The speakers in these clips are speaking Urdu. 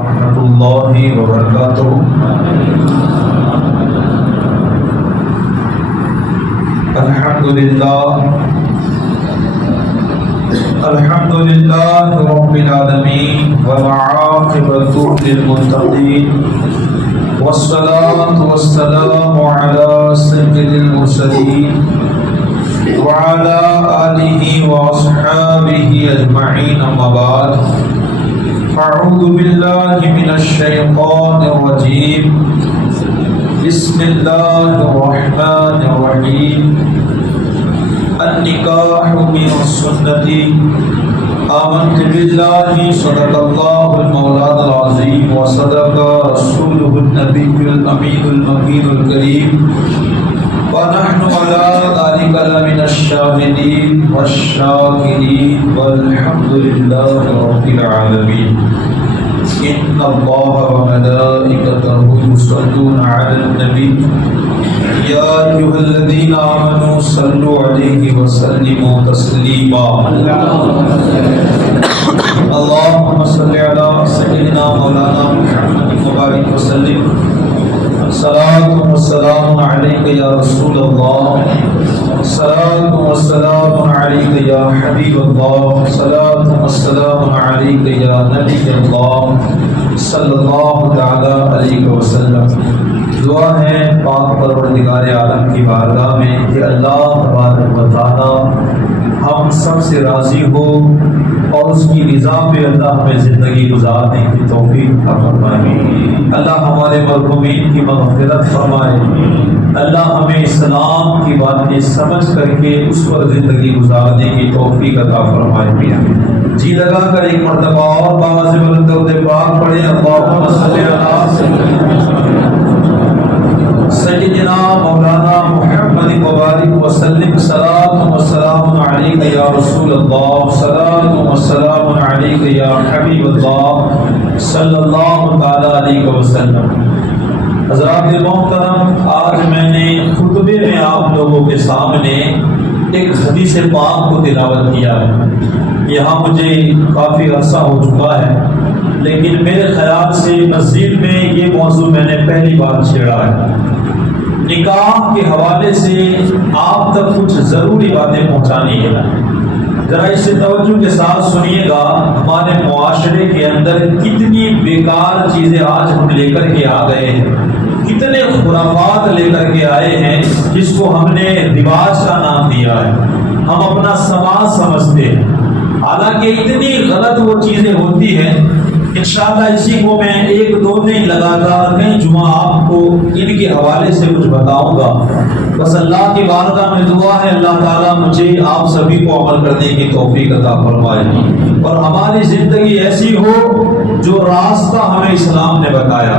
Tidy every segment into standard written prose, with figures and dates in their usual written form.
ورحمۃ اللہ وبرکاتہ۔ الحمد للہ رب العالمین والعاقبۃ للمتقین والصلاة والسلام علی سید المرسلین وعلى آلہ واصحابہ اجمعین، اما بعد، اعوذ باللہ من الشیطان الرجیم، بسم اللہ الرحمن الرحیم۔ النکاح من السنة، آمنت باللہ صدق اللہ المولانا العظیم وصدق رسولہ النبی الامین المکین الکریم، ونحن على ذلك لمن الشاهدين والشاكرين والحمد لله رب العالمين۔ إن الله وملائكته يصلون على النبي يا أيها الذين آمنوا صلوا عليه وسلموا تسليما۔ اللهم صل على سيدنا مولانا محمد وبارك وسلم۔ صلاۃ والسلام علیک یا رسول اللہ، صلاۃ والسلام علیک یا حبیب اللہ، صلاۃ والسلام علیک یا نبی اللہ صلی اللہ تعالی علیہ وسلم۔ دعا ہے پاک پروردگار عالم کی بارگاہ میں کہ اللہ تبارک و تعالی ہم سب سے راضی ہو اور اس کی رضا پہ اللہ ہمیں زندگی گزارنے کی توفیق عطا فرمائے۔ اللہ ہمارے مرحومین کی مغفرت فرمائے۔ اللہ ہمیں اسلام کی باتیں سمجھ کر کے اس پر زندگی گزارنے کی توفیق عطا فرمائے۔ جی لگا کر ایک مرتبہ اور بابا سے بلند درود پاک پڑھیں، اللہم صلی علی سیدنا مولانا محمد مبارک وسلم۔ صلاۃ والسلام علیک یا رسول اللہ، صلاۃ والسلام علیک یا حبیب اللہ صلی اللہ تعالی علیہ وسلم۔ حضرات محترم، آج میں نے خطبے میں آپ لوگوں کے سامنے ایک حدیث پاک کو تلاوت کیا ہے۔ یہاں مجھے کافی عرصہ ہو چکا ہے، لیکن میرے خیال سے مسجد میں یہ موضوع میں نے پہلی بار چھیڑا ہے۔ نکاح کے حوالے سے آپ تک کچھ ضروری باتیں پہنچانی ہے۔ ذرا اس سے توجہ کے ساتھ سنیے گا۔ ہمارے معاشرے کے اندر کتنی بیکار چیزیں آج ہم لے کر کے آ گئے ہیں، کتنے خرافات لے کر کے آئے ہیں جس کو ہم نے رواج کا نام دیا ہے، ہم اپنا سماج سمجھتے ہیں، حالانکہ اتنی غلط وہ چیزیں ہوتی ہیں۔ انشاءاللہ اسی کو میں ایک دو نہیں لگاتار کئی جمعہ آپ کو ان کے حوالے سے کچھ بتاؤں گا۔ بس اللہ کی بارگاہ میں دعا ہے اللہ تعالیٰ مجھے آپ سبھی کو عمل کرنے کی توفیق عطا فرمائے اور ہماری زندگی ایسی ہو جو راستہ ہمیں اسلام نے بتایا،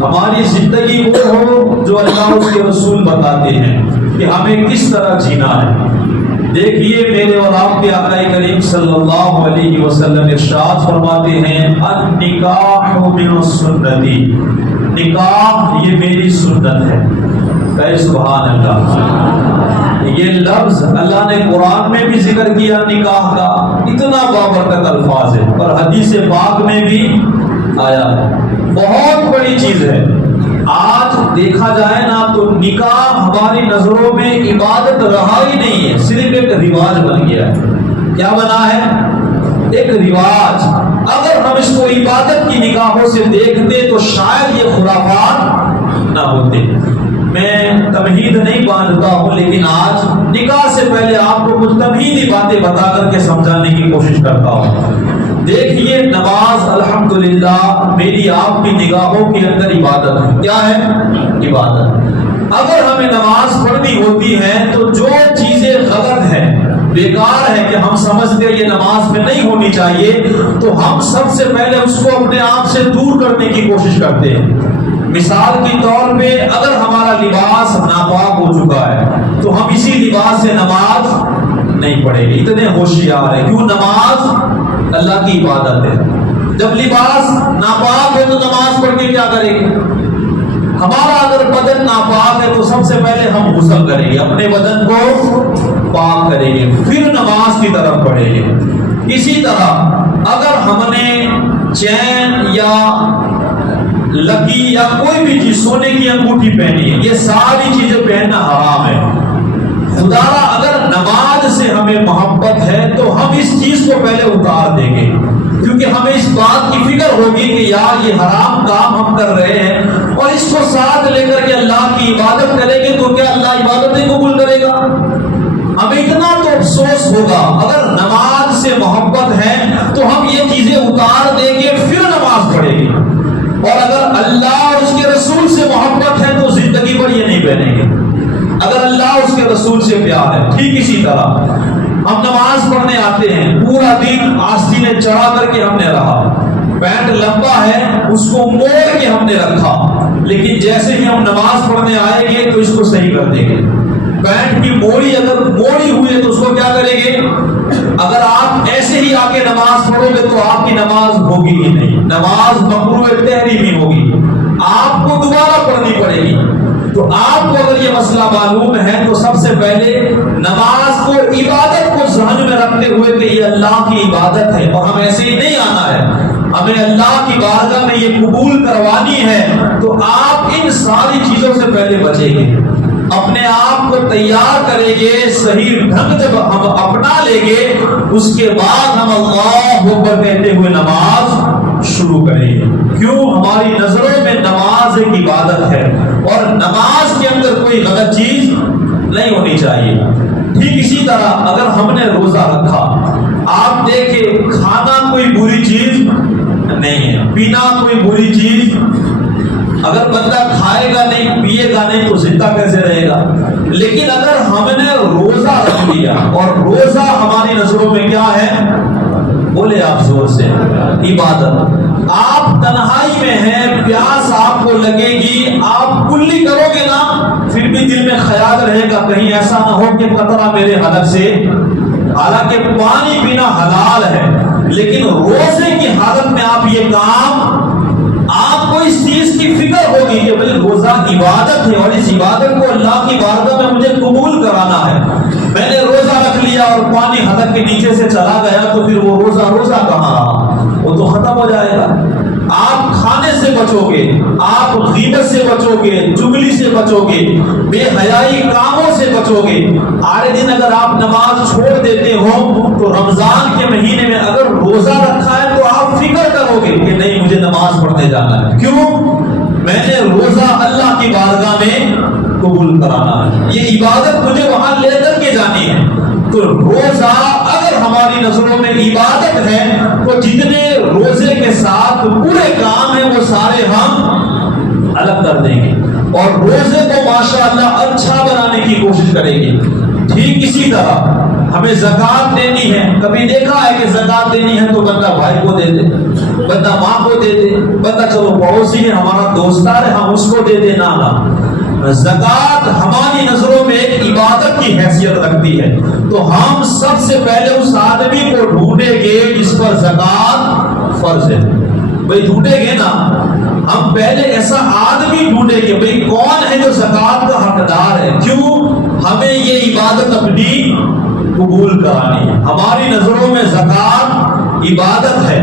ہماری زندگی وہ ہو جو اللہ اس کے رسول بتاتے ہیں کہ ہمیں کس طرح جینا ہے۔ دیکھیے میرے اور آپ کے آقا کریم صلی اللہ علیہ وسلم ارشاد فرماتے ہیں، النکاح من السنت، نکاح یہ میری سنت ہے۔ کہ سبحان اللہ، یہ لفظ اللہ نے قرآن میں بھی ذکر کیا نکاح کا، اتنا بابرکت الفاظ ہے، اور حدیث پاک میں بھی آیا ہے۔ بہت بڑی چیز ہے۔ آج دیکھا جائے نا تو نکاح ہماری نظروں میں عبادت رہا ہی نہیں ہے، صرف ایک رواج بن گیا ہے۔ کیا بنا ہے؟ ایک رواج۔ اگر ہم اس کو عبادت کی نگاہوں سے دیکھتے تو شاید یہ خرافات نہ ہوتے۔ میں تمہید نہیں باندھتا ہوں، لیکن آج نکاح سے پہلے آپ کو کچھ تمہیدی باتیں بتا کر کے سمجھانے کی کوشش کرتا ہوں۔ دیکھیے نماز الحمدللہ میری آپ کی نگاہوں کے اندر عبادت ہے۔ کیا ہے؟ عبادت۔ اگر ہمیں نماز پڑھنی ہوتی ہے تو جو چیزیں غلط ہیں، بیکار ہے کہ ہم سمجھتے ہیں یہ نماز میں نہیں ہونی چاہیے، تو ہم سب سے پہلے اس کو اپنے آپ سے دور کرنے کی کوشش کرتے ہیں۔ مثال کے طور پہ اگر ہمارا لباس ناپاک ہو چکا ہے تو ہم اسی لباس سے نماز نہیں پڑھیں گے۔ اتنے ہوشیار ہیں، کیوں؟ نماز اللہ کی عبادت ہے۔ جب لباس ناپاک ہے تو نماز پڑھ کے کیا کریں گے؟ ہمارا اگر بدن ناپاک ہے تو سب سے پہلے ہم غسل کریں گے، اپنے بدن کو پاک کریں گے، پھر نماز کی طرف بڑھیں گے۔ اسی طرح اگر ہم نے چین یا لکی یا کوئی بھی چیز، سونے کی انگوٹھی پہنی ہے، یہ ساری چیزیں پہننا حرام ہے۔ خدا را اگر نماز سے ہمیں محبت ہے تو ہم اس چیز کو پہلے اتار دیں گے، کیونکہ ہمیں اس بات کی فکر ہوگی کہ یار یہ حرام کام ہم کر رہے ہیں، اور اس کو ساتھ لے کر کے اللہ کی عبادت کریں گے تو کیا اللہ عبادتیں قبول کرے گا؟ ہمیں اتنا تو افسوس ہوگا۔ اگر نماز سے محبت ہے تو ہم یہ چیزیں اتار دیں گے، پھر نماز پڑھیں گے، اور اگر اللہ اور اس کے رسول سے محبت ہے تو زندگی بھر یہ نہیں پہنیں گے۔ اگر اللہ اس کے رسول سے پیار ہے، ٹھیک اسی طرح ہم نماز پڑھنے آتے ہیں، پورا دن آستینیں چڑھا کر کے ہم نے رہا، پینٹ لمبا ہے اس کو موڑ کے ہم نے رکھا، لیکن جیسے ہی ہم نماز پڑھنے آئیں گے تو اس کو صحیح کر دیں گے۔ پینٹ کی موڑی اگر موڑی ہوئی ہے تو اس کو کیا کریں گے؟ اگر آپ ایسے ہی آ کے نماز پڑھو گے تو آپ کی نماز ہوگی ہی نہیں، نماز مقروء تحریمی ہوگی، آپ کو دوبارہ پڑھنی پڑے گی۔ تو آپ کو اگر یہ مسئلہ معلوم ہے تو سب سے پہلے نماز کو، عبادت کو ذہن میں رکھتے ہوئے کہ یہ اللہ کی عبادت ہے اور ہم ایسے ہی نہیں آنا ہے، ہمیں اللہ کی بارگاہ میں یہ قبول کروانی ہے، تو آپ ان ساری چیزوں سے پہلے بچیں گے، اپنے آپ کو تیار کریں گے، صحیح ڈھنگ جب ہم اپنا لیں گے اس کے بعد ہم اللہ اکبر کہتے ہوئے نماز شروع کریں گے۔ کیوں؟ ہماری نظروں میں نماز ایک عبادت ہے اور نماز کے اندر کوئی غلط چیز نہیں ہونی چاہیے۔ ٹھیک اسی طرح اگر ہم نے روزہ رکھا، آپ دیکھیں کھانا کوئی بری چیز نہیں ہے، پینا کوئی بری چیز، اگر بندہ کھائے گا نہیں پیے گا نہیں تو زندہ کیسے رہے گا؟ لیکن اگر ہم نے روزہ رکھ لیا، اور روزہ ہماری نظروں میں کیا ہے؟ بولے آپ زور سے، عبادت۔ آپ تنہائی میں ہیں، پیاس آپ کو لگے گی، آپ کلی کرو گے نا، پھر بھی دل میں خیال رہے گا کہیں ایسا نہ ہو کہ قطرہ میرے حلق سے، حالانکہ پانی پینا حلال ہے، لیکن روزے کی حالت میں آپ یہ کام، آپ کو اس چیز کی فکر ہوگی کہ بھئی روزہ عبادت ہے اور اس عبادت کو اللہ کی بارگاہ میں مجھے قبول کرانا ہے۔ میں نے روزہ رکھ لیا اور پانی حلق کے نیچے سے چلا گیا تو پھر وہ روزہ کہاں رہا؟ وہ تو ختم ہو جائے گا۔ آپ کھانے سے بچو گے، آپ غیبت سے بچو گے، چغلی سے بچو گے، بے حیائی کاموں سے بچو گے۔ آئے دن اگر آپ نماز چھوڑ دیتے ہو تو رمضان کے مہینے میں اگر روزہ رکھا ہے تو آپ فکر کرو گے کہ نہیں مجھے نماز پڑھنے جانا ہے، کیوں؟ میں نے روزہ اللہ کی بارگاہ میں قبول کرانا ہے، یہ عبادت مجھے وہاں لے کر کے جانی ہے۔ تو روزہ اگر ہماری نظروں میں عبادت ہے تو جتنے روزے کے ساتھ پورے کام ہیں وہ سارے ہم الگ کر دیں گے اور روزے کو ماشاءاللہ اچھا بنانے کی کوشش کریں گے۔ ٹھیک اسی طرح ہمیں زکوٰۃ دینی ہے، کبھی دیکھا ہے کہ زکوٰۃ دینی ہے تو بندہ بھائی کو دے دے، بندہ ماں کو دے دے، بندہ چلو پڑوسی ہے ہمارا دوستار ہے ہم اس کو دے دے، نہ۔ زکوٰۃ ہماری نظروں میں ایک عبادت کی حیثیت رکھتی ہے، تو ہم سب سے پہلے اس آدمی کو ڈھونڈیں گے جس پر زکوٰۃ فرض ہے۔ بھئی ڈھونڈیں گے نا، ہم پہلے ایسا آدمی ڈھونڈیں گے بھئی کون ہے جو زکوٰۃ کا حقدار ہے، کیوں؟ ہمیں یہ عبادت اپنی قبول کرانی ہے، ہماری نظروں میں زکوٰۃ عبادت ہے،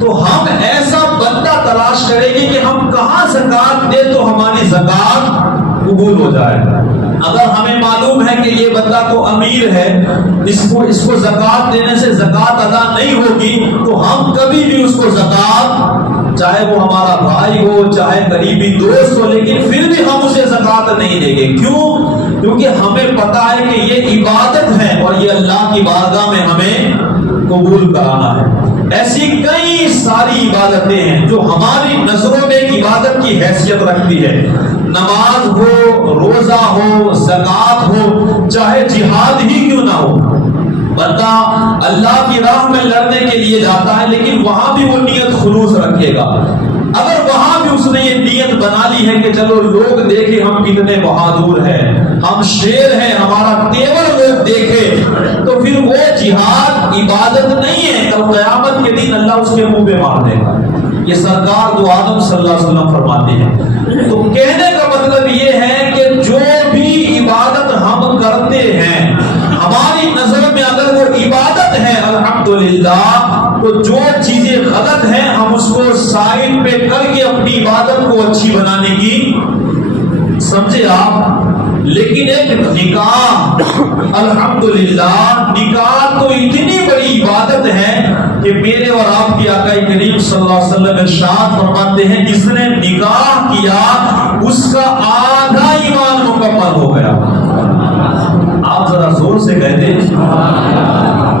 تو ہم ایسا بندہ تلاش کریں گے کہ ہم کہاں زکوٰۃ دیں تو ہماری زکوٰۃ قبول ہو جائے۔ اگر ہمیں معلوم ہے کہ یہ بندہ تو امیر ہے، اس کو زکوٰۃ دینے سے زکوٰۃ ادا نہیں ہوگی، تو ہم کبھی بھی اس کو زکوٰۃ، چاہے وہ ہمارا بھائی ہو چاہے قریبی دوست ہو، لیکن پھر بھی ہم اسے زکوٰۃ نہیں دیں گے۔ کیوں؟ کیونکہ ہمیں پتا ہے کہ یہ عبادت ہے اور یہ اللہ کی بارگاہ میں ہمیں قبول کرانا ہے۔ ایسی کئی ساری عبادتیں ہیں جو ہماری نظروں میں ایک عبادت کی حیثیت رکھتی ہے، نماز ہو، روزہ ہو، زکوٰۃ ہو، چاہے جہاد ہی کیوں نہ ہو۔ بندہ اللہ کی راہ میں لڑنے کے لیے جاتا ہے لیکن وہاں بھی وہ نیت خلوص رکھے گا۔ اگر وہاں بھی اس نے یہ نیت بنا لی ہے کہ چلو لوگ دیکھیں ہم کتنے بہادر ہیں، ہم شیر ہیں، ہمارا تیور لوگ دیکھیں، تو پھر وہ جہاد عبادت نہیں ہے، کل قیامت کے دن اللہ اس کے منہ پہ مار دے گا۔ یہ سرکار دو عالم صلی اللہ علیہ وسلم فرماتے ہیں۔ تو کہنے کا مطلب یہ ہے کہ جو بھی عبادت ہم کرتے ہیں ہماری نظر میں اگر وہ عبادت ہے الحمدللہ الحمدللہ، تو جو چیزیں غلط ہیں ہم اس کو سائڈ پہ کر کے اپنی عبادت کو اچھی بنانے کی، سمجھے آپ؟ لیکن ایک نکاح، الحمدللہ نکاح تو اتنی بڑی عبادت ہے کہ میرے اور آپ کی آقا کریم صلی اللہ علیہ وسلم ارشاد فرماتے ہیں جس نے نکاح کیا اس کا آدھا ایمان مکمل ہو گیا۔ آپ ذرا زور سے کہتے ہیں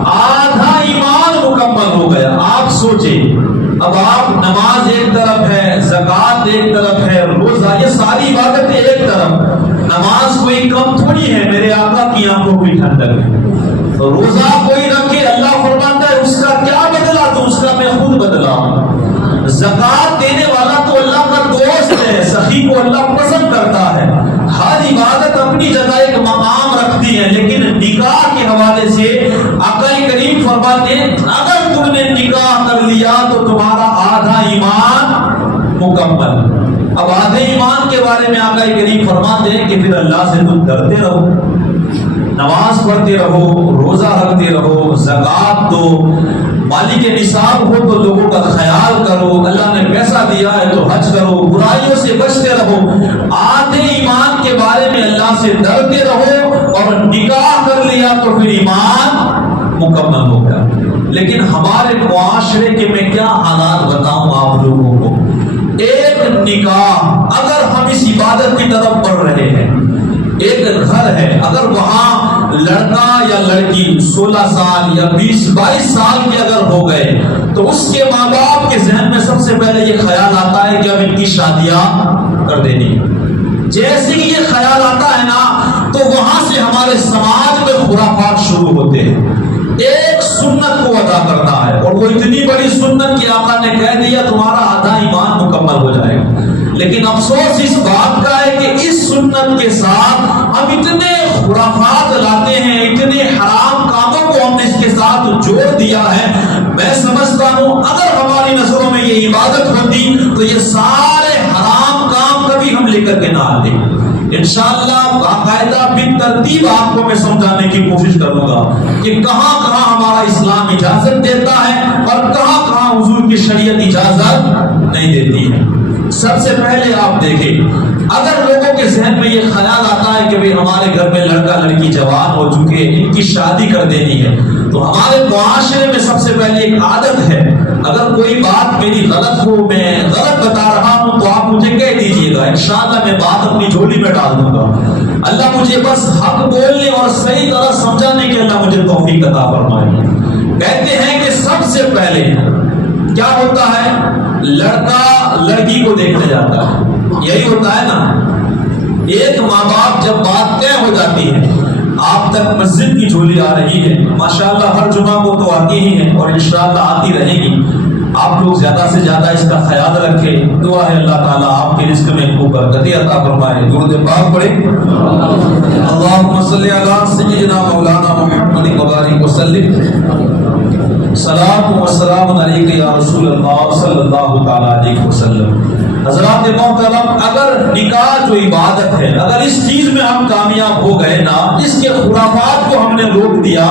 آدھا ایمان مکمل ہو گیا۔ آپ سوچیں، اب آپ نماز ایک طرف ہے، زکوٰۃ ایک طرف ہے، روزہ، یہ ساری عبادتیں ایک طرف، نماز کوئی کم تھوڑی ہے، میرے آقا کی آنکھوں کی ٹھنڈک ہے۔ روزہ کوئی رکھے، اللہ فرماتا ہے اس کا کیا بدلا، تو اس کا میں خود بدلا ہوں۔ زکوٰۃ دینے والا تو اللہ کا دوست ہے، سخی کو اللہ پسند کرتا ہے۔ ہر عبادت اپنی جگہ ایک مقام رکھتی ہے، لیکن نکاح کے حوالے سے آقا کریم فرماتے ہیں اگر تم نے نکاح کر لیا تو تمہارا آدھا ایمان مکمل۔ اب آدھے ایمان کے بارے میں آقا کریم فرماتے ہیں کہ پھر اللہ سے تم ڈرتے رہو، نماز پڑھتے رہو، روزہ رکھتے رہو، زکوٰۃ دو، مالک نصاب ہو تو لوگوں کا خیال کرو، اللہ نے پیسہ دیا ہے تو حج کرو، برائیوں سے بچتے رہو۔ آدھے ایمان کے بارے میں اللہ سے ڈرتے رہو، اور نکاح کر لیا تو پھر ایمان مکمل ہو گیا۔ لیکن ہمارے معاشرے کے میں کیا حالات بتاؤں آپ لوگوں کو، ایک نکاح اگر ہم اس عبادت کی طرف بڑھ رہے ہیں، ایک گھر ہے، اگر وہاں لڑکا یا لڑکی 16 سال یا 20-22 سال کے اگر ہو گئے تو اس کے ماں باپ کے ذہن میں سب سے پہلے یہ خیال آتا ہے کہ اب ان کی شادیاں کر دینی۔ جیسے ہی یہ خیال آتا ہے نا تو وہاں سے ہمارے سماج میں خرافات شروع ہوتے ہیں۔ ایک سنت کو ادا کرنا ہے، اور وہ اتنی بڑی سنت کہ آقا نے کہہ دیا تمہارا آدھا ایمان مکمل ہو جائے گا۔ لیکن افسوس اس بات کا ہے کہ اس سنت کے ساتھ ہم اتنے خرافات لاتے ہیں، اتنے حرام کاموں کو ہم نے اس کے ساتھ جوڑ دیا ہے۔ میں سمجھتا ہوں اگر ہماری نظروں میں یہ عبادت ہوتی تو یہ سارے حرام کام کبھی ہم لے کر کے نہ آتے۔ انشاءاللہ باقاعدہ بالترتیب آپ کو میں سمجھانے کی کوشش کروں گا کہ کہاں کہاں ہمارا اسلام اجازت دیتا ہے اور کہاں کہاں حضور کی شریعت اجازت نہیں دیتی ہے۔ سب سے پہلے آپ دیکھیں، اگر لوگوں کے ذہن میں یہ خیال آتا ہے کہ ہمارے گھر میں لڑکا لڑکی جوان ہو چکے، ان کی شادی کر دینی ہے، تو ہمارے معاشرے میں سب سے پہلے ایک عادت ہے، اگر کوئی بات میری غلط ہو، میں غلط بتا رہا ہوں تو آپ مجھے کہہ دیجئے گا، انشاءاللہ میں بات اپنی جھولی میں ڈال دوں گا۔ اللہ مجھے بس حق بولنے اور صحیح طرح سمجھانے کے اللہ مجھے توفیق عطا فرمائے۔ کہتے ہیں کہ سب سے پہلے کیا ہوتا ہے، لڑکا لڑکی کو دیکھنے جاتا ہے، یہی ہوتا ہے نا۔ ایک ماں باپ جب بات طے ہو جاتی ہے، آپ تک مسجد کی جھولی آ رہی ہے، ماشاءاللہ ہر جمعہ کو تو آتی ہی ہے اور انشاءاللہ آتی رہے گی، آپ لوگ زیادہ سے زیادہ اس کا خیال رکھیں۔ دعا ہے اللہ تعالیٰ آپ کے رزق میں خوب برکت عطا فرمائے۔ درود پاک پڑھیں، اللہم صلی علی سیدنا مولانا محمد وبارک وسلم، صلاۃ و سلام علیک یا رسول اللہ صلی اللہ تعالیٰ علیہ وسلم۔ حضرات محترم، اگر نکاح جو عبادت ہے، اگر اس چیز میں ہم کامیاب ہو گئے نا، اس کے خرافات کو ہم نے روک دیا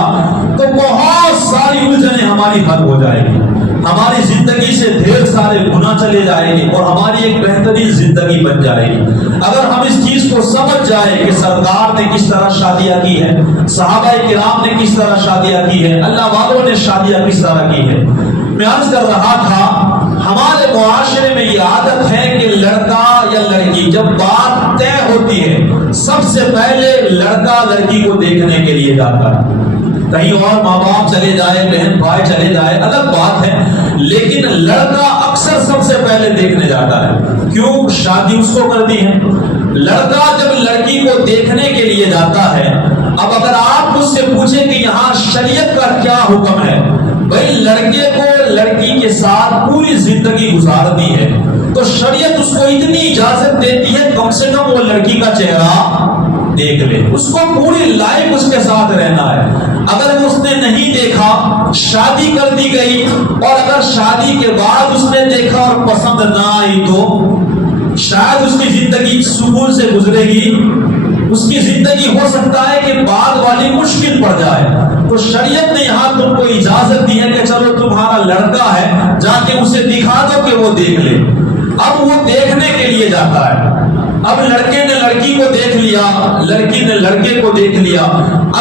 تو بہت ساری الجھنیں ہماری حل ہو جائے گی، ہماری زندگی سے ڈھیر سارے گناہ چلے جائیں گے اور ہماری ایک بہترین زندگی بن جائے گی۔ اگر ہم اس چیز کو سمجھ جائیں کہ سرکار نے کس طرح شادیاں کی ہے، صحابہ کرام نے کس طرح شادیاں کی ہے، اللہ والوں نے شادیاں کس طرح کی ہے۔ میں عرض کر رہا تھا ہمارے معاشرے میں یہ عادت ہے کہ لڑکا یا لڑکی جب بات طے ہوتی ہے سب سے پہلے لڑکا لڑکی کو دیکھنے کے لیے جاتا ہے، کہیں اور ماں باپ چلے جائے، بہن بھائی چلے جائے الگ بات ہے، لیکن لڑکا اکثر سب سے پہلے دیکھنے جاتا ہے۔ کیوں؟ شادی اس کو کرنی ہے۔ لڑکا جب لڑکی کو دیکھنے کے لیے جاتا ہے، اب اگر آپ مجھ سے پوچھیں کہ یہاں شریعت کا کیا حکم ہے، بھائی لڑکے کو لڑکی کے ساتھ پوری زندگی گزارنی ہے تو شریعت اس کو اتنی اجازت دیتی ہے کم سے کم وہ لڑکی کا چہرہ دیکھ لے، اس کو پوری لائف اس کے ساتھ رہنا ہے۔ اگر اس نے نہیں دیکھا، شادی کر دی گئی، اور اگر شادی کے بعد اس نے دیکھا اور پسند نہ آئی تو شاید اس کی زندگی سکون سے گزرے گی، اس کی زندگی ہو سکتا ہے کہ بعد والی مشکل پڑ جائے، تو شریعت نے یہاں تم کو اجازت دی ہے کہ چلو تمہارا لڑکا ہے، جا کے اسے دکھا دو کہ وہ دیکھ لے۔ اب وہ دیکھنے کے لیے جاتا ہے، اب لڑکے نے لڑکی کو دیکھ لیا، لڑکی نے لڑکے کو دیکھ لیا،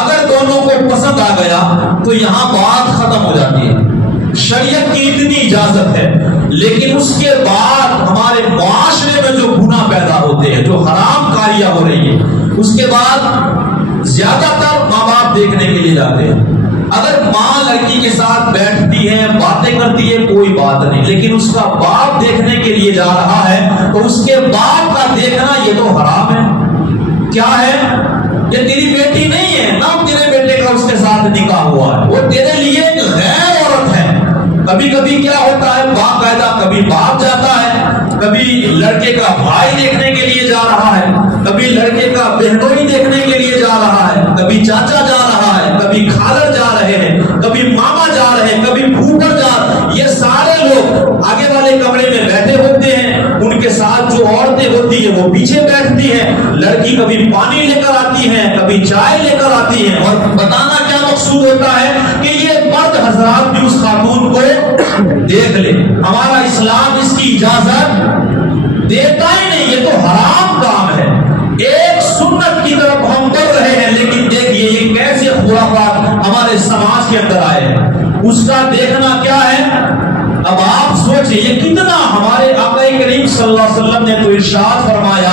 اگر دونوں کو پسند آ گیا تو یہاں بات ختم ہو جاتی ہے، شریعت کی اتنی اجازت ہے۔ لیکن اس کے بعد ہمارے معاشرے میں جو گناہ پیدا ہوتے ہیں، جو حرام کاریاں ہو رہی ہیں، اس کے بعد زیادہ تر ماں باپ دیکھنے کے لیے جاتے ہیں۔ اگر ماں لڑکی کے ساتھ بیٹھتی ہے، باتیں کرتی ہے، کوئی بات نہیں، لیکن اس کا باپ دیکھنے کے لیے جا رہا ہے تو اس کے باپ کا دیکھنا یہ تو حرام ہے۔ کیا ہے؟ یہ تیری بیٹی نہیں ہے، نہ تیرے بیٹے کا اس کے ساتھ نکاح ہوا ہے، وہ تیرے لیے ایک غیر عورت ہے۔ کبھی کبھی کیا ہوتا ہے، باقاعدہ کبھی باپ جاتا ہے، کبھی لڑکے کا بھائی دیکھنے کے لیے جا رہا ہے، کبھی لڑکے کا بہنوئی دیکھنے کے لیے جا رہا ہے، کبھی چاچا جا رہا ہے، کبھی خالہ جا رہے ہیں، کبھی ماما جا رہے ہیں، کبھی پھوپھڑ جا رہے ہیں۔ یہ سارے لوگ آگے والے کمرے میں بیٹھے ہوتے ہیں، ان کے ساتھ جو عورتیں ہوتی ہیں وہ پیچھے بیٹھتی ہیں۔ لڑکی کبھی پانی لے کر آتی ہے، کبھی چائے لے کر آتی ہے، اور بتانا کیا مقصود ہوتا ہے کہ یہ مرد حضرات بھی اس خاتون کو دیکھ لے۔ ہمارا اسلام اس کی اجازت دیتا ہی نہیں، یہ تو حرام کام ہے۔ ایک سنت کی طرف ہم بڑھ رہے ہیں، لیکن دیکھیے یہ کیسے خرافات ہمارے سماج کے اندر آئے ہیں، اس کا دیکھنا کیا ہے۔ اب آپ سوچیں یہ کتنا، ہمارے آقا کریم صلی اللہ علیہ وسلم نے تو ارشاد فرمایا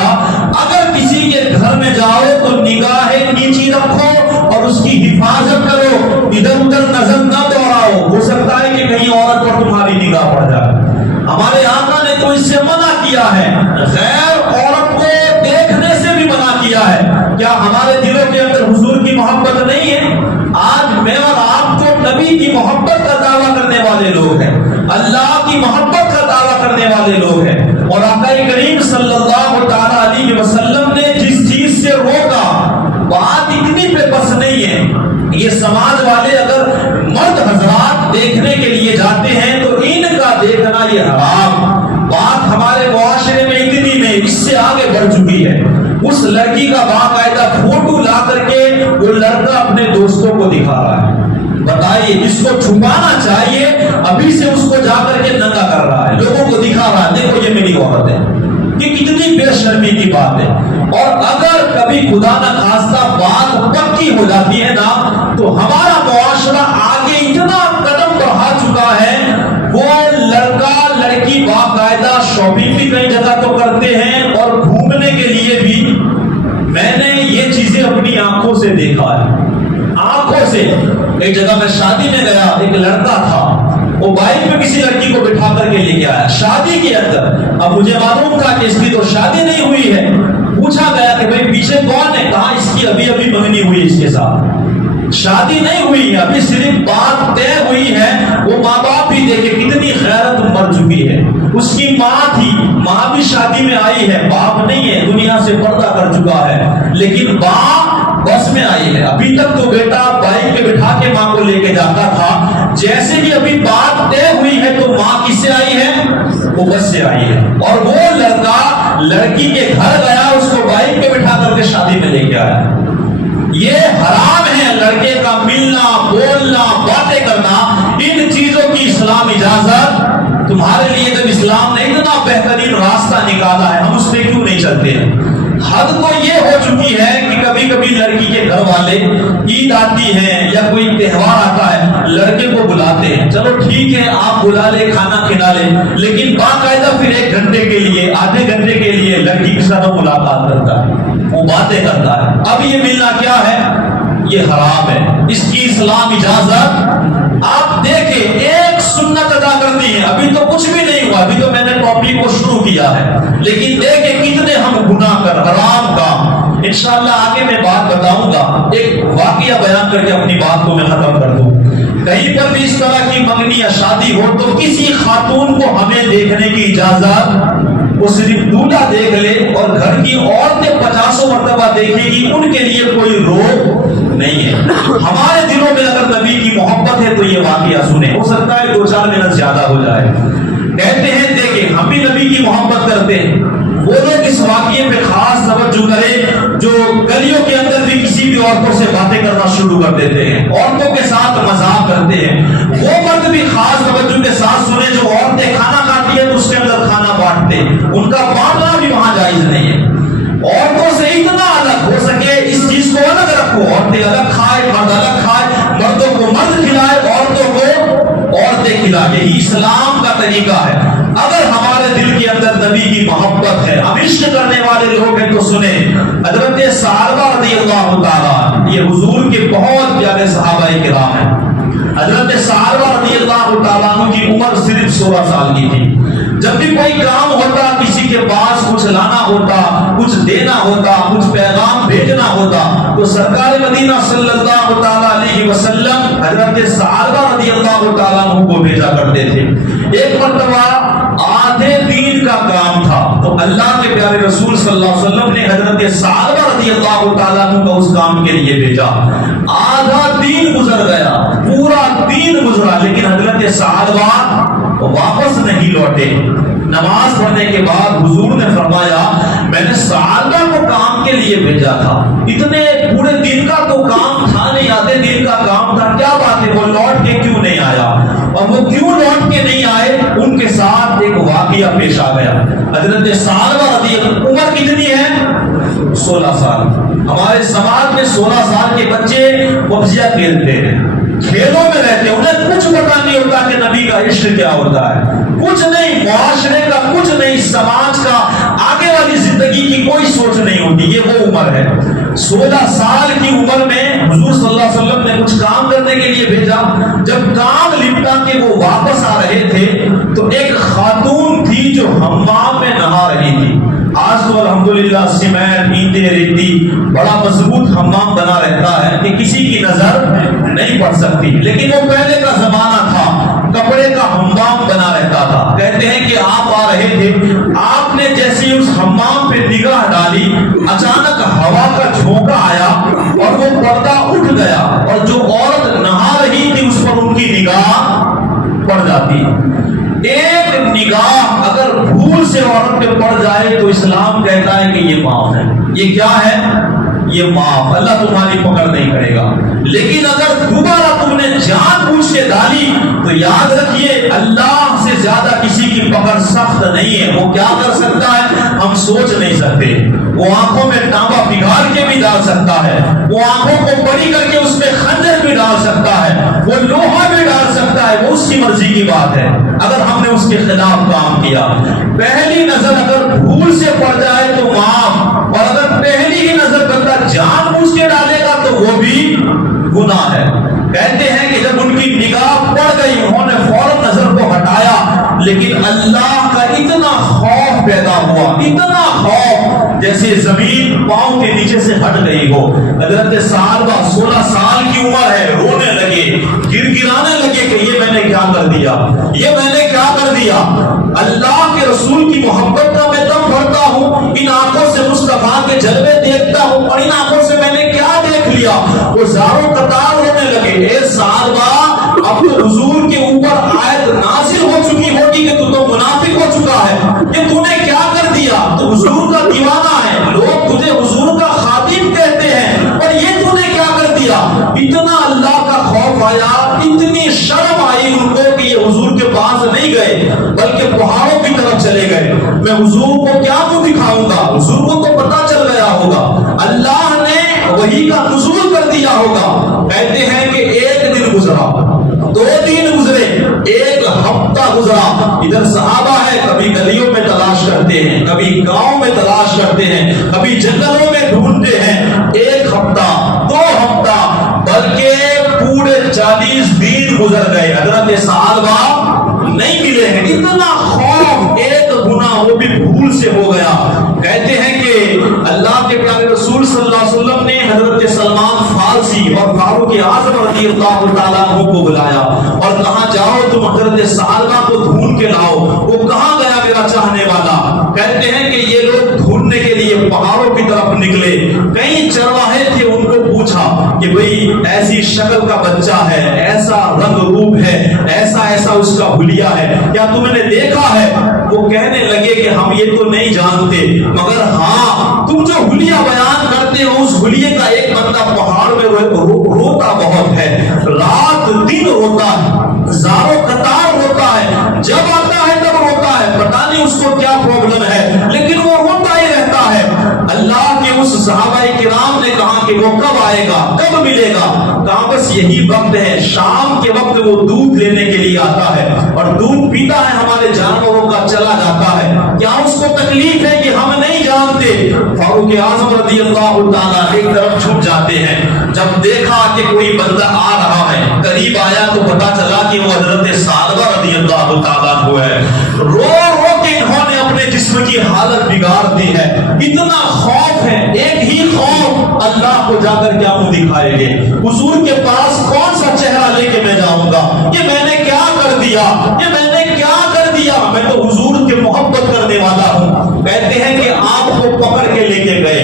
اگر کسی کے گھر میں جاؤ تو نگاہیں نیچی رکھو اور اس کی حفاظت کرو، ادھر ادھر نظر نہ دوڑاؤ، ہو سکتا ہے کہ کہیں عورت پر تمہاری نگاہ پڑ جائے۔ ہمارے آقا نے تو اس سے منع کیا ہے، غیر عورت کو دیکھنے سے بھی منع کیا ہے۔ کیا ہمارے دلوں کے اندر حضور کی محبت نہیں ہے؟ آج میں اور آپ کو نبی کی محبت کا دعویٰ کرنے والے لوگ ہیں، اللہ کی محبت کا دعویٰ کرنے والے لوگ ہیں، اور آقا کریم صلی اللہ تعالی علیہ وسلم نے جس چیز سے روکا، بات اتنی پہ بس نہیں ہے۔ یہ سماج والے اگر مرد حضرات دیکھنے کے لیے جاتے ہیں تو ان کا دیکھنا یہ حرام، بات ہمارے معاشرے میں اتنی میں اس سے آگے بڑھ چکی ہے۔ اس لڑکی کا باقاعدہ فوٹو لا کر کے وہ لڑکا اپنے دوستوں کو دکھا رہا ہے۔ بتائیے، جس کو چھپانا چاہیے ابھی سے اس کو جا کر کے ننگا کر رہا ہے، لوگوں کو دکھا رہا ہے، دیکھو یہ میری عورت ہے۔ یہ کتنی بے شرمی کی بات ہے۔ اور اگر کبھی خدا نہ خواستہ بات پکی ہو جاتی ہے نا، تو ہمارا معاشرہ آگے اتنا قدم بڑھا چکا ہے، وہ لڑکا لڑکی باقاعدہ شاپنگ بھی کئی جگہ تو کرتے ہیں اور گھومنے کے لیے بھی۔ میں نے یہ چیزیں اپنی آنکھوں سے دیکھا ہے، آنکھوں سے۔ ایک جگہ میں شادی میں گیا، ایک لڑکا تھا، وہ بائک پہ کسی لڑکی کو بٹھا کر کے لے کے آیا شادی کے اندر۔ اب مجھے معلوم تھا کہ اس کی تو شادی نہیں ہوئی ہے، پوچھا گیا کہ بھئی پیچھے کون ہے، کہا اس کی ابھی ابھی منگنی ہوئی، اس کے ساتھ شادی نہیں ہوئی ہے، ابھی صرف بات طے ہوئی ہے۔ وہ ماں باپ بھی دیکھے کتنی غیرت مر چکی ہے، اس کی ماں تھی، ماں بھی شادی میں آئی ہے، باپ نہیں ہے، دنیا سے پردہ کر چکا ہے، لیکن باپ بس میں آئی ہے۔ ابھی تک تو بیٹا بائک پہ بٹھا کے ماں کو لے کے جاتا تھا، جیسے کہ ابھی بات طے ہوئی ہے تو ماں کس سے آئی ہے؟ وہ بس سے آئی ہے۔ اور وہ لڑکا لڑکی کے گھر گیا، اس کو بائک پہ بٹھا کر کے شادی میں لے کے آیا۔ یہ حرام ہے، لڑکے کا ملنا، بولنا، باتیں کرنا، ان چیزوں کی اسلام اجازت تمہارے لیے جب اسلام نے اتنا بہترین راستہ نکالا ہے، ہم اس پہ کیوں نہیں چلتے ہیں؟ حد تو یہ ہو چکی ہے کہ کبھی کبھی لڑکی کے گھر والے عید آتی ہے یا کوئی تہوار آتا ہے، لڑکے کو بلاتے ہیں، چلو ٹھیک ہے آپ بلا لے، کھانا کھلا لے، لیکن باقاعدہ پھر 1 گھنٹے کے لیے، آدھے گھنٹے کے لیے لڑکی کے ساتھ ملاقات کرتا ہے، وہ باتیں کرتا ہے۔ اب یہ ملنا کیا ہے؟ یہ حرام ہے، اس کی اسلام اجازت۔ آپ دیکھیں، ایک سنت ادا کرنی ہے، ابھی تو کچھ بھی نہیں ہوا، ابھی تو میں نے ٹاپک کو شروع کیا ہے، لیکن دیکھیں کتنے ہم گناہ کر، حرام کام۔ انشاءاللہ آگے میں بات بتاؤں گا، ایک واقعہ بیان کر کے اپنی بات کو میں ختم کر دوں۔ کہیں پر بھی اس طرح کی منگنی یا شادی ہو تو کسی خاتون کو ہمیں دیکھنے کی اجازت، وہ صرف دولہا دیکھ لے، اور گھر کی عورتیں 50 مرتبہ دیکھے گی، ان کے لیے کوئی روک نہیں ہے۔ ہمارے دلوں میں اگر نبی کی محبت ہے تو یہ واقعہ سنیں، ہو سکتا ہے 2-4 منٹ زیادہ ہو جائے۔ کہتے ہیں دیکھیں ہم بھی نبی کی محبت کرتے ہیں، وہ لوگ اس واقعے پہ خاص توجہ کریں جو گلیوں کے اندر بھی کسی بھی عورتوں سے باتیں کرنا شروع کر دیتے ہیں، عورتوں کے ساتھ مذاق کرتے ہیں۔ وہ مرد بھی خاص توجہ کے ساتھ سنیں جو عورتیں کھانا کھاتی ہیں تو اس کے اندر کھانا بانٹتے ہیں، ان کا بانٹنا بھی وہاں جائز نہیں ہے۔ عورتوں سے اتنا الگ ہو سکے اس چیز کو الگ رکھو، عورتیں الگ کھائے، مرد الگ کھائے، مردوں کو مرد کھلائے، عورتوں کو عورتیں کھلائے، یہی اسلام کا طریقہ ہے۔ اگر ہمارے دل کے اندر نبی کی محبت ہے، ہم عشق کرنے والے لوگ ہیں تو سنیں، حضرت صحابہ رضی اللہ تعالیٰ، یہ حضور کے بہت پیارے صحابہ کرام ہیں۔ حضرت صحابہ رضی اللہ تعالیٰ عنہ کی عمر صرف 16 سال کی تھی۔ جب بھی کوئی کام ہوتا، کسی کے پاس کچھ لانا ہوتا، کچھ دینا ہوتا، کچھ پیغام بھیجنا ہوتا، تو سرکار مدینہ صلی اللہ تعالیٰ علیہ وسلم حضرت صحابہ رضی اللہ تعالیٰ عنہ کو بھیجا کرتے تھے۔ ایک مرتبہ آدھے دین کا کام تھا تو اللہ کے پیارے رسول صلی اللہ علیہ وسلم نے حضرت صحابہ رضی اللہ تعالیٰ عنہ کو اس کام کے لیے بھیجا۔ آدھا دین گزر گیا، پورا دین گزرا، لیکن حضرت صحابہ واپس نہیں لوٹے۔ نماز پڑھنے کے بعد حضور نے فرمایا میں نے صحابہ کو کام کے لیے بھیجا تھا، اتنے پورے دن کا تو کام تھا نہیں، آدھے دن کا کام تھا، کیا بات ہے وہ لوٹ کے کیوں نہیں آیا؟ اور وہ کیوں لوٹ کے نہیں آئے؟ ان کے ساتھ ایک واقعہ پیش آ گیا۔ حضرت صحابہ رضی اللہ، عمر کتنی ہے؟ 16 سال۔ ہمارے سماج میں 16 سال کے بچے پبجیاں کھیلتے ہیں، کھیلوں میں رہتے ہیں، انہیں کچھ پتا نہیں ہوتا کہ نبی کا عشق کیا ہوتا ہے، کچھ نہیں، معاشرے کا کچھ نہیں، سماج کا آگے والی زندگی کی کوئی سوچ نہیں ہوتی۔ یہ وہ عمر ہے، 16 سال کی عمر میں حضور صلی اللہ علیہ وسلم نے کچھ کام کرنے کے لیے بھیجا۔ جب کام لپٹا کے وہ واپس آ رہے تھے تو ایک خاتون تھی جو حمام میں نہا رہی تھی۔ آج تو الحمدللہ سیمنٹ، اینٹیں، ریتی، بڑا مضبوط حمام بنا رہتا ہے کہ کسی کی نظر نہیں پڑ سکتی، لیکن وہ پہلے کا زمانہ تھا، کپڑے کا حمام بنا رہتا تھا۔ کہتے ہیں کہ آپ آ رہے تھے، آپ نے جیسے اس حمام پہ نگاہ ڈالی، اچانک ہوا کا جھونکا آیا اور وہ پردہ اٹھ گیا، اور جو عورت نہا رہی تھی اس پر ان کی نگاہ پڑ جاتی۔ ایک نگاہ اگر بھول سے عورت پہ پڑ جائے تو اسلام کہتا ہے کہ یہ معاف ہے۔ یہ کیا ہے؟ یہ معاف، اللہ تمہاری پکڑ نہیں کرے گا۔ لیکن اگر دوبارہ تم نے جان بوجھ کے ڈالی تو یاد رکھیے اللہ سے زیادہ کسی کی پکڑ سخت نہیں ہے۔ وہ کیا کر سکتا ہے ہم سوچ نہیں سکتے۔ وہ آنکھوں میں تانبا پگھال کے بھی ڈال سکتا ہے، وہ آنکھوں کو بڑی کر کے اس میں خنجر بھی ڈال سکتا ہے، وہ لوہا بھی ڈال سکتا ہے، وہ اس کی مرضی کی بات ہے اگر ہم نے اس کے خلاف کام کیا۔ پہلی نظر اگر بھول سے پڑ جائے تو معاف، اور اگر پہلی ہی نظر بندہ جان بوجھ کے ڈالے گا تو وہ بھی گناہ ہے۔ کہتے ہیں کہ جب ان کی نگاہ پڑ گئی انہوں نے فوراً نظر کو ہٹایا، لیکن اللہ کا اتنا خوف پیدا ہوا، اتنا خوف جیسے زمین پاؤں کے نیچے سے ہٹ گئی ہو۔ حضرت صحابہ 16 سال کی عمر ہے، رونے لگے، گڑگڑانے لگے کہ یہ میں نے کیا کر دیا، یہ میں نے کیا کر دیا۔ اللہ کے رسول کی محبت کا میں دم بھرتا ہوں، ان آنکھوں سے مصطفیٰ کے جلوے دیکھتا ہوں، اور ان آنکھوں سے میں نے کیا دیکھ لیا۔ وہ زاروں قطار ہونے لگے، اے صحابہ اب تو حضور کے اوپر آیت نازل ہو چکی ہوگی کہ تو منافق ہو چکا ہے، کہ تو نے کیا کر دیا، تو حضور کا دیوانہ ہے، لوگ تجھے حضور کا خادم کہتے ہیں، اور یہ تو نے کیا کر دیا۔ اتنا اللہ کا خوف آیا، اتنی شرم آئی ان کو کہ یہ حضور کے پاس نہیں گئے بلکہ پہاڑوں کی طرف چلے گئے۔ میں حضور کو کیا کو دکھاؤں گا، حضور کو تو پتہ چل گیا ہوگا، اللہ نے وحی کا نزول کر دیا ہوگا۔ کہتے ہیں کہ ایک دن گزرا، 2 دن گزرے، ایک ہفتہ گزرا، ادھر صحابہ ہے کبھی گلیوں میں تلاش کرتے ہیں، کبھی گاؤں میں تلاش کرتے ہیں، کبھی جنگلوں میں ڈھونڈتے ہیں۔ 1 ہفتہ، 2 ہفتہ، بلکہ پورے 40 دن گزر گئے، حضرت صحابہ نہیں ملے ہیں۔ اتنا خوف، ایک گناہ وہ بھی بھول سے ہو گیا۔ کہتے ہیں کہ اللہ کے پیارے رسول صلی اللہ علیہ وسلم نے حضرت سلمان فارسی اور فاروق اعظم رضی اللہ تعالیٰ عنہ کو بلایا اور کہا جاؤ تم حضرت صحابہ کو ڈھونڈ کے لاؤ، وہ کہاں گیا میرا چاہنے والا۔ کہتے ہیں کہ یہ لوگ ڈھونڈنے کے لیے پہاڑوں کی طرف نکلے، کئی چرواہے تھے، ان کو پوچھا کہ بھئی ایسی شکل کا بچہ ہے، ایسا رنگ روپ ہے، ایسا ایسا اس کا حلیہ ہے، کیا تم نے دیکھا ہے؟ وہ کہنے لگے کہ ہم یہ تو نہیں جانتے، مگر ہاں تم جو حلیہ بیان کرتے ہو اس حلیے کا ایک بندہ پہاڑ میں روتا بہت ہے، رات دن روتا ہے، زاروں قطار روتا ہے، جب آتا ہے تب روتا ہے، پتہ نہیں اس کو کیا پرابلم ہے، لیکن وہ روتا ہی رہتا ہے۔ اللہ کے اس صحابہ کرام نے کہا کہ وہ کب آئے گا، کب ملے گا؟ کہا بس یہی وقت ہے، شام کے وقت وہ دودھ لینے کے لیے آتا ہے اور دودھ پیتا ہے، ہمارے جانوروں کا چلا جاتا ہے، کیا اس کو تکلیف ہے کہ ہم نہیں جانتے؟ فاروق اعظم رضی اللہ تعالیٰ ایک طرف چھپ جاتے ہیں، جب دیکھا کہ کوئی بندہ آ رہا ہے، قریب آیا تو پتا چلا کہ وہ حضرت ثعلبہ رضی اللہ تعالیٰ عنہ ہے۔ رو رو کے انہوں نے اپنے جسم کی حالت بگاڑ دی ہے، اتنا خوف ہے، ایک ہی خوف، اللہ کو جا کر کیا منہ دکھائیں گے، حضور کے پاس کون سا چہرہ لے کے میں جاؤں گا، یہ میں نے کیا کر دیا، یہ میں نے کیا کر دیا، میں تو حضور کے محبت کرنے والا ہوں۔ کہتے ہیں کہ آپ کو پکڑ کے لے کے گئے،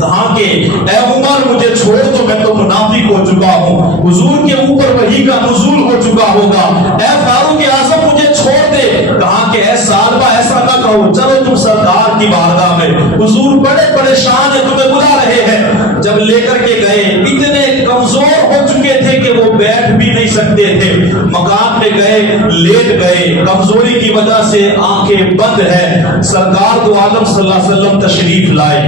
کہا کہ اے عمر مجھے چھوڑ دو، میں تو منافق ہو چکا ہوں، حضور کے اوپر وحی کا نزول ہو چکا ہوگا، اے فاروق اعظم مجھے چھوڑ دے۔ کہا کہ اے ثعلبہ ایسا نہ کہو، چلو تم سرکار کی بارگاہ میں، حضور بڑے پریشان ہیں، تمہیں بلا رہے ہیں۔ جب لے کر کے گئے، اتنے کمزور ہو چکے تھے کہ وہ بیٹھ بھی نہیں سکتے تھے، مکان میں گئے، لیٹ گئے، کمزوری کی وجہ سے آنکھیں بند ہے۔ سرکار دو عالم صلی اللہ علیہ وسلم تشریف لائے،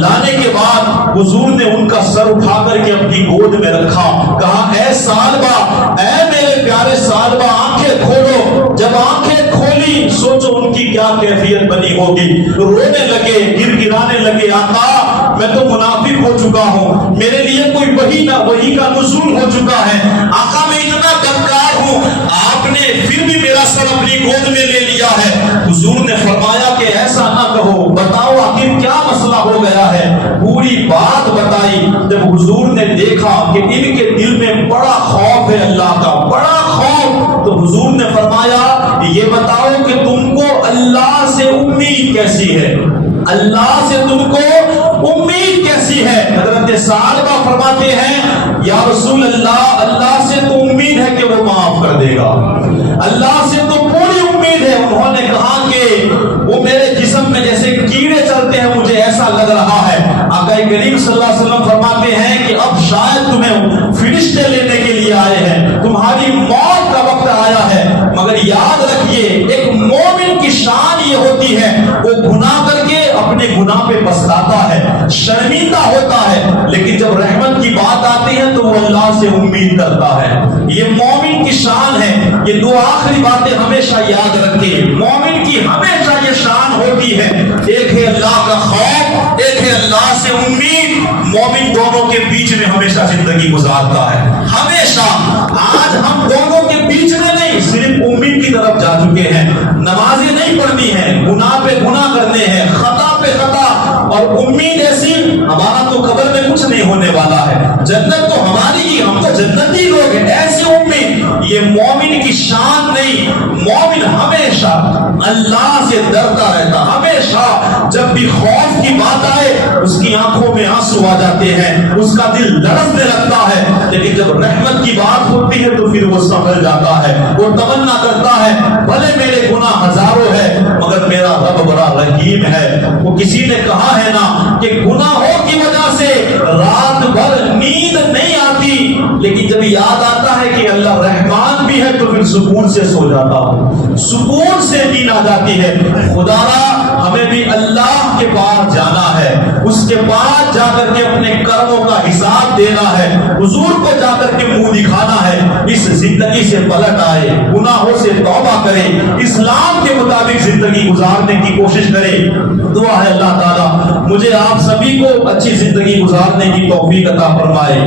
لانے کے بعد حضور نے ان کا سر اٹھا کر کے اپنی گود میں رکھا، کہا اے ثعلبہ، اے میرے پیارے ثعلبہ آنکھیں کھولو۔ جب آنکھیں کھولی سوچو ان کی کیا کیفیت بنی ہوگی، رونے لگے، گر گرانے لگے، آقا میں تو منافق ہو چکا ہوں، میرے لیے کوئی وحی کا نزول ہو چکا ہے، آقا میں اتنا بدکار ہوں، آپ نے پھر بھی میرا سر اپنی گود میں لے لیا ہے۔ حضور نے فرمایا کہ ایسا نہ کہو، بتاؤ آخر کیا مسئلہ ہو گیا ہے، پوری بات بتائی۔ جب حضور نے دیکھا کہ ان کے دل میں بڑا خوف ہے اللہ کا، بڑا خوف، تو حضور نے فرمایا یہ بتاؤ کہ تم کو اللہ سے امید کیسی ہے، اللہ سے تم کو امید کیسی ہے؟ حضرت ثعلبہ فرماتے ہیں یا رسول اللہ، اللہ سے تو امید ہے کہ وہ معاف کر دے گا، اللہ سے تو پوری امید ہے۔ انہوں نے کہا کہ وہ میرے جسم میں جیسے کیڑے چلتے ہیں، مجھے ایسا لگ رہا ہے۔ آقا کریم صلی اللہ علیہ وسلم فرماتے ہیں کہ اب شاید تمہیں فرشتے لینے کے لیے آئے ہیں، تمہاری موت کا وقت آیا ہے، مگر یاد رکھیے ایک مومن کی شان یہ ہوتی ہے وہ گناہ کر کے اپنے گناہ پہ پچھتاتا ہے، شرمندہ ہوتا ہے، لیکن جب رحمت کی بات آتی ہے تو وہ اللہ سے امید کرتا ہے۔ یہ مومن کی شان ہے۔ یہ دو آخری باتیں ہمیشہ یاد رکھیں، مومن کی ہمیشہ یہ شان ہوتی ہے، ایک ہے اللہ کا خوف، ایک ہے اللہ سے امید۔ مومن دونوں کے بیچ میں ہمیشہ زندگی گزارتا ہے، ہمیشہ۔ آج ہم دونوں کے بیچ میں نہیں، صرف امید کی طرف جا چکے ہیں، نمازیں نہیں پڑھنی ہیں، گناہ پہ گناہ کرنے ہیں، خطا پہ خطا، اور امید ایسی ہمارا تو قبر میں کچھ نہیں ہونے والا ہے، جنت تو ہماری ہی، ہم تو جنتی لوگ ہیں، ایسی امید۔ یہ مومن کی شان نہیں، مومن ہمیشہ اللہ سے ڈرتا رہتا، ہمیشہ جب بھی خوف کی بات آئے اس کی آنکھوں میں آنسو آ جاتے ہیں، اس کا دل لرزنے لگتا ہے، لیکن جب رحمت کی بات ہوتی ہے تو پھر وہ سنبھل جاتا ہے، وہ تمنا کرتا ہے بھلے میرے گناہ ہزاروں ہے مگر میرا رب بڑا رحیم ہے۔ وہ کسی نے کہا ہے نا کہ گناہوں کی وجہ سے رات بھر نیند نہیں آتی، لیکن جب یاد آتا ہے کہ اللہ رحمان بھی ہے تو پھر سکون سے سو جاتا ہوں، سکون سے نیند آ جاتی ہے۔ خدا را ہمیں بھی اللہ کے پاس جانا ہے، اس کے پاس جا کر کے اپنے کرموں کا حساب دینا ہے، حضور کو جا کر کے منہ دکھانا ہے، اس زندگی سے پلٹ آئے، گناہوں سے توبہ کرے، اسلام کے مطابق زندگی گزارنے کی کوشش کرے۔ دعا ہے اللہ تعالیٰ مجھے آپ سبھی کو اچھی زندگی گزارنے کی توفیق عطا فرمائے۔